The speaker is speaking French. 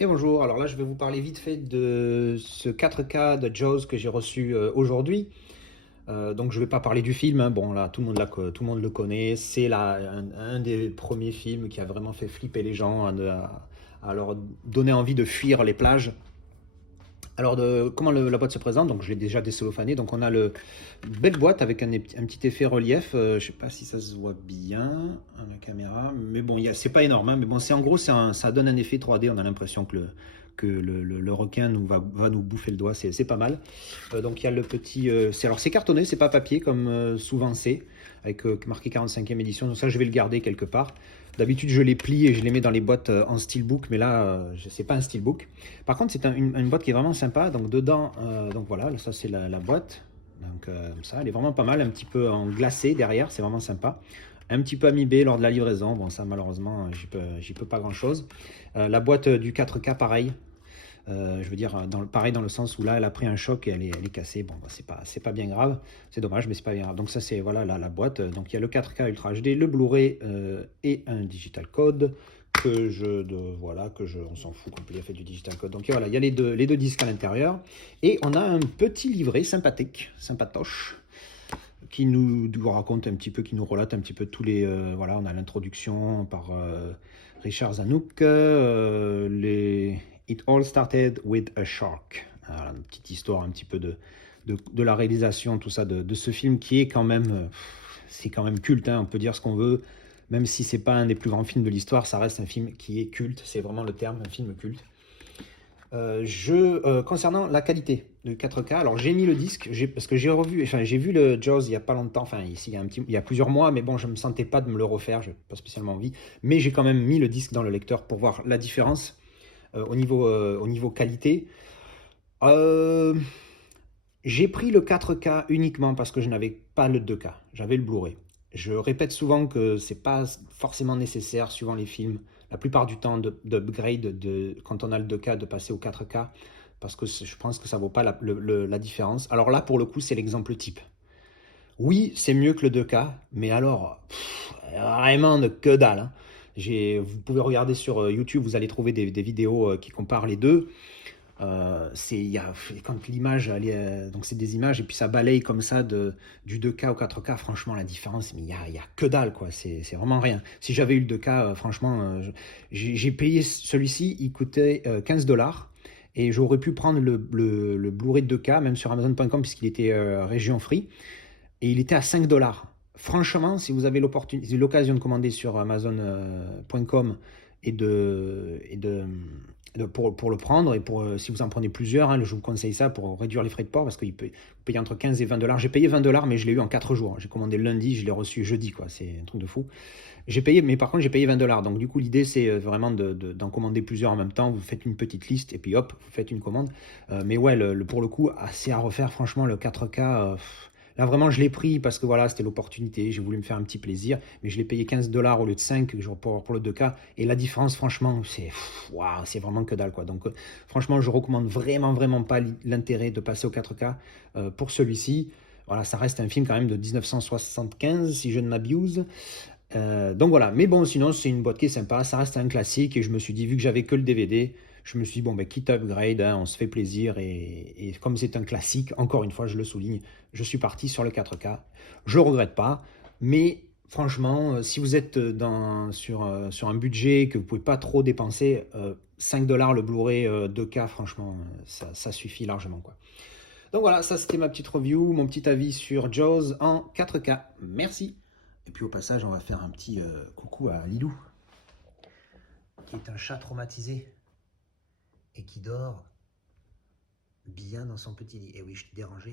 Et bonjour, alors là je vais vous parler vite fait de ce 4K de Jaws que j'ai reçu aujourd'hui. Donc je ne vais pas parler du film, hein. Bon là tout le monde le connaît, c'est un des premiers films qui a vraiment fait flipper les gens, à leur donner envie de fuir les plages. Alors, comment la boîte se présente? Donc, je l'ai déjà décellophané. Donc, on a une belle boîte avec un petit effet relief. Je ne sais pas si ça se voit bien à la caméra, mais bon, c'est pas énorme, hein, mais bon, en gros, ça donne un effet 3D. On a l'impression que le requin va nous bouffer le doigt. C'est pas mal. Donc, il y a le petit. Alors, c'est cartonné, c'est pas papier comme souvent c'est, avec marqué 45e édition. Donc, ça, je vais le garder quelque part. D'habitude, je les plie et je les mets dans les boîtes en steelbook, mais là, c'est pas un steelbook. Par contre, c'est une boîte qui est vraiment sympa. Donc dedans, donc voilà, ça c'est la boîte. Donc comme ça, elle est vraiment pas mal, un petit peu en glacé derrière, c'est vraiment sympa. Un petit peu amibé lors de la livraison. Bon, ça malheureusement, j'y peux pas grand chose. La boîte du 4K, pareil. Je veux dire, pareil dans le sens où là, elle a pris un choc et elle est cassée. Bon, bah, c'est pas bien grave. C'est dommage, mais c'est pas bien grave. Donc ça, c'est voilà la boîte. Donc il y a le 4K Ultra HD, le Blu-ray et un digital code on s'en fout qu'on peut y faire du digital code. Donc voilà, il y a les deux disques à l'intérieur et on a un petit livret sympathique, sympatoche, qui nous raconte un petit peu, qui nous relate un petit peu tous les voilà, on a l'introduction par Richard Zanuck, It all started with a shark. Voilà, une petite histoire un petit peu de la réalisation, tout ça, de ce film qui est quand même, c'est quand même culte, hein, on peut dire ce qu'on veut, même si c'est pas un des plus grands films de l'histoire, ça reste un film qui est culte, c'est vraiment le terme, un film culte. Concernant la qualité de 4K, alors j'ai mis le disque, parce que j'ai vu le Jaws il y a pas longtemps, enfin ici il y a plusieurs mois, mais bon, je me sentais pas de me le refaire, je n'ai pas spécialement envie, mais j'ai quand même mis le disque dans le lecteur pour voir la différence au niveau qualité. Euh, j'ai pris le 4K uniquement parce que je n'avais pas le 2K, j'avais le Blu-ray. Je répète souvent que c'est pas forcément nécessaire, suivant les films, la plupart du temps d'upgrade quand on a le 2K, de passer au 4K, parce que je pense que ça vaut pas la différence. Alors là, pour le coup, c'est l'exemple type. Oui, c'est mieux que le 2K, mais alors, vraiment de que dalle, hein. Vous pouvez regarder sur YouTube, vous allez trouver des vidéos qui comparent les deux. Quand l'image, donc c'est des images et puis ça balaye comme ça du 2K au 4K, franchement la différence, mais il y a que dalle quoi, c'est vraiment rien. Si j'avais eu le 2K, franchement, j'ai payé celui-ci, il coûtait 15 $ et j'aurais pu prendre le Blu-ray de 2K, même sur Amazon.com puisqu'il était région free, et il était à 5 $. Franchement, si vous avez l'occasion de commander sur Amazon.com pour le prendre, et si vous en prenez plusieurs, hein, je vous conseille ça pour réduire les frais de port parce qu'il peut vous payer entre 15 et 20 $. J'ai payé 20 $, mais je l'ai eu en 4 jours. J'ai commandé le lundi, je l'ai reçu jeudi, quoi. C'est un truc de fou. Mais par contre, j'ai payé 20 $. Donc, du coup, l'idée, c'est vraiment d'en commander plusieurs en même temps. Vous faites une petite liste et puis hop, vous faites une commande. Mais ouais, pour le coup, assez à refaire. Franchement, le 4K, là, vraiment, je l'ai pris parce que voilà, c'était l'opportunité. J'ai voulu me faire un petit plaisir. Mais je l'ai payé 15 $ au lieu de 5 pour le 2K. Et la différence, franchement, waouh, c'est vraiment que dalle, quoi. Donc, franchement, je recommande vraiment, vraiment pas l'intérêt de passer au 4K pour celui-ci. Voilà, ça reste un film quand même de 1975, si je ne m'abuse. Donc voilà, mais bon, sinon c'est une boîte qui est sympa, ça reste un classique et je me suis dit, vu que j'avais que le DVD, je me suis dit, bon, ben, quitte à upgrade, hein, on se fait plaisir et comme c'est un classique, encore une fois, je le souligne, je suis parti sur le 4K. Je regrette pas, mais franchement, si vous êtes sur un budget que vous pouvez pas trop dépenser, 5 $ le Blu-ray 2K, franchement, ça suffit largement, quoi. Donc voilà, ça c'était ma petite review, mon petit avis sur Jaws en 4K. Merci. Et puis au passage, on va faire un petit coucou à Lilou, qui est un chat traumatisé et qui dort bien dans son petit lit. Et oui, je t'ai dérangé.